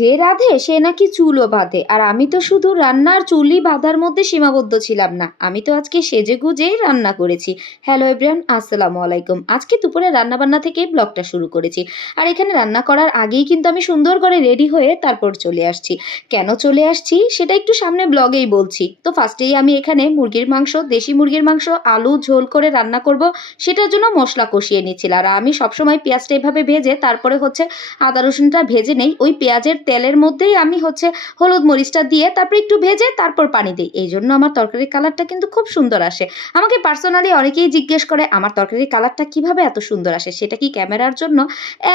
যে রাঁধে সে নাকি চুলও বাঁধে। আর আমি তো শুধু রান্নার চুলই বাঁধার মধ্যে সীমাবদ্ধ ছিলাম না। আমি তো আজকে সেজেগুজেই রান্না করেছি। হ্যালো এভরিওয়ান, আসসালামু আলাইকুম। আজকে দুপুরে রান্নাবান্না থেকেই ব্লগটা শুরু করেছি। আর এখানে রান্না করার আগেই কিন্তু আমি সুন্দর করে রেডি হয়ে তারপর চলে আসছি। কেন চলে আসছি সেটা একটু সামনে ব্লগেই বলছি। তো ফার্স্টেই আমি এখানে মুরগির মাংস, দেশি মুরগির মাংস আলু ঝোল করে রান্না করব। সেটার জন্য মসলা কষিয়ে নিচ্ছিলাম। আর আমি সবসময় পেঁয়াজটা এভাবে ভেজে তারপরে হচ্ছে আদা রসুনটা ভেজে নেই। ওই পেঁয়াজের তেলের মধ্যেই আমি হচ্ছে হলুদ মরিচটা দিয়ে তারপরে একটু ভেজে তারপর পানি দেই। এইজন্য আমার তরকারির কালারটা কিন্তু খুব সুন্দর আসে। আমাকে পার্সোনালি অনেকেই জিজ্ঞেস করে আমার তরকারির কালারটা কিভাবে এত সুন্দর আসে? সেটা কি ক্যামেরার জন্য?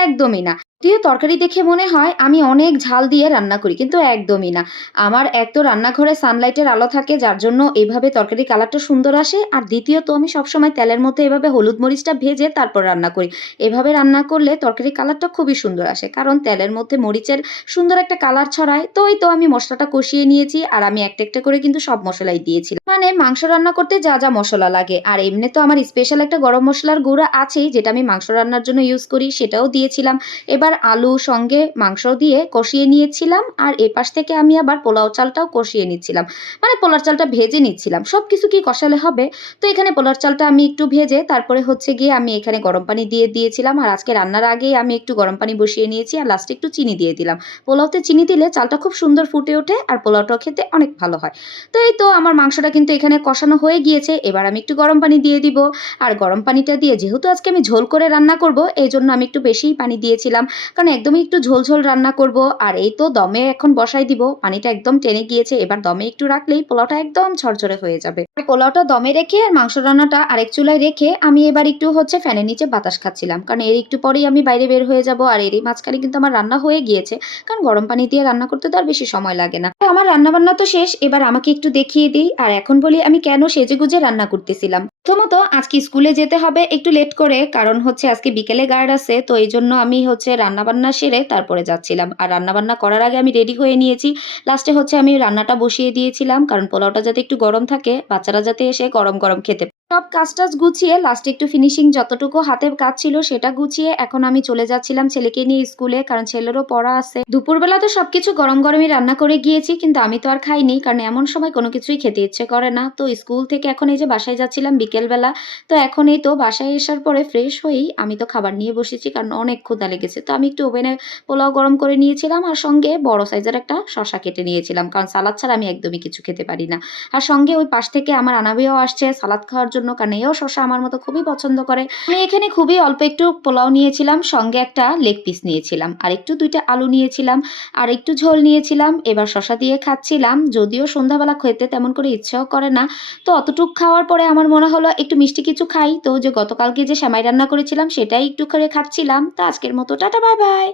একদমই না। যদিও তরকারি দেখে মনে হয় আমি অনেক ঝাল দিয়ে রান্না করি, কিন্তু একদমই না। আমার এক তো রান্নাঘরে সানলাইটের আলো থাকে যার জন্য এভাবে তরকারির কালারটা সুন্দর আসে। আর দ্বিতীয়ত আমি সবসময় তেলের মধ্যে এভাবে হলুদ মরিচটা ভেজে তারপর রান্না করি। এভাবে রান্না করলে তরকারির কালারটা খুবই সুন্দর আসে। কারণ তেলের মধ্যে মরিচের সুন্দর একটা কালার ছড়ায়। তো এই তো আমি মসলাটা কষিয়ে নিয়েছি আর আমি একটা, একটা করে কিন্তু সব মসলাই দিয়েছিলাম। মানে মাংস রান্না করতে যা, যা মসলা লাগে। আর এমনি তো আমার স্পেশাল একটা গরম মসলার গুঁড়া আছেই যেটা আমি মাংস রান্নার জন্য ইউজ করি, সেটাও দিয়েছিলাম। এবার আলু সঙ্গে মাংস দিয়ে কষিয়ে নিয়েছিলাম। আর এপাশ থেকে আমি আবার পোলাও চালটাও কষিয়ে নিচ্ছিলাম। মানে পোলার চালটা ভেজে নিচ্ছিলাম। সবকিছু কি কষালে হবে? তো এখানে পোলার চালটা আমি একটু ভেজে তারপরে হচ্ছে গিয়ে আমি এখানে গরম পানি দিয়ে দিয়েছিলাম। আর আজকে রান্নার আগেই আমি একটু গরম পানি বসিয়ে নিয়েছি আর লাস্টে একটু চিনি দিয়ে দিলাম। পোলাওতে চিনি দিলে চালটা খুব সুন্দর ফুটে ওঠে আর পোলাওটাও খেতে অনেক ভালো হয়। তো এই তো আমার মাংসটা কিন্তু এখানে কষানো হয়ে গিয়েছে। এবার আমি একটু গরম পানি দিয়ে দিব। আর গরম পানিটা দিয়ে যেহেতু আজকে আমি ঝোল করে রান্না করব, এজন্য আমি একটু বেশিই পানি দিয়েছিলাম। কারণ একদমই একটু ঝোল, ঝোল রান্না করব। আর এই তো দমে এখন বসাই দিব। পানিটা একদম টেনে গিয়েছে। এবার দমে একটু রাখলেই পোলাওটা একদম ঝরঝরে হয়ে যাবে। পোলাওটা দমে রেখে আর মাংস রান্নাটা আরেক চুলায় রেখে আমি এবার একটু হচ্ছে ফ্যানের নিচে বাতাস খাচ্ছিলাম। কারণ এর একটু পরেই আমি বাইরে বের হয়ে যাব। আর এরই মাঝখানে কিন্তু আমার রান্না হয়ে গিয়েছে। কারণ গরম পানি দিয়ে রান্না করতে তো আর বেশি সময় লাগে না। আমার রান্নাবান্না তো শেষ। এবার আমাকে একটু দেখিয়ে দিই। আর এখন বলি আমি কেন সেজেগুজে রান্না করতেছিলাম। প্রথমত আজকে স্কুলে যেতে হবে একটু লেট করে। কারণ হচ্ছে আজকে বিকেলে গার্ড আছে। তো এইজন্য আমি হচ্ছে রান্নাবান্না সেরে তারপরে যাচ্ছিলাম। আর রান্নাবান্না করার আগে আমি রেডি হয়ে নিয়েছি। লাস্টে হচ্ছে আমি রান্নাটা বসিয়ে দিয়েছিলাম। কারণ পোলাওটা যাতে একটু গরম থাকে, বাচ্চারা যাতে এসে গরম, গরম খেতে সব কাজ-টাজ গুছিয়ে লাস্টে একটু ফিনিশিং যতটুকু হাতে কাজ ছিল সেটা গুছিয়ে এখন আমি চলে যাচ্ছিলাম ছেলেকে নিয়ে স্কুলে। কারণ ছেলেরও পড়া আছে। দুপুরবেলা তো সবকিছু গরম গরমই রান্না করে গিয়েছি, কিন্তু আমি তো আর খাইনি। কারণ এমন সময় কোনো কিছুই খেতে ইচ্ছে করে না। তো স্কুল থেকে এখন এই যে বাসায় যাচ্ছিলাম বিকেলবেলা। তো এখন এই তো বাসায় আসার পরে ফ্রেশ হয়েই আমি তো খাবার নিয়ে বসেছি, কারণ অনেক ক্ষুধা লেগেছে। তো আমি একটু ওভেনে পোলাও গরম করে নিয়েছিলাম আর সঙ্গে বড় সাইজের একটা শসা কেটে নিয়েছিলাম। কারণ সালাদ ছাড়া আমি একদমই কিছু খেতে পারি না। আর সঙ্গে ওই পাশ থেকে আমার আনাবিও আসছে সালাদ খাওয়ার জন্য, কারণ এও শসা আমার মতো খুবই পছন্দ করে। আমি এখানে খুবই অল্প একটু পোলাও নিয়েছিলাম, সঙ্গে একটা লেগ পিস নিয়েছিলাম আর একটু ২ টা আলু নিয়েছিলাম আর একটু ঝোল নিয়েছিলাম। এবার শসা দিয়ে খাচ্ছিলাম। যদিও সন্ধ্যাবেলা খেতে তেমন করে ইচ্ছাও করে না। তো অতটুক খাওয়ার পরে আমার মনে হলো একটু মিষ্টি কিছু খাই। তো যে গতকালকে যে সেমাই রান্না করেছিলাম সেটাই একটু করে খাচ্ছিলাম। তো আজকের মতো টাটা বাই বাই।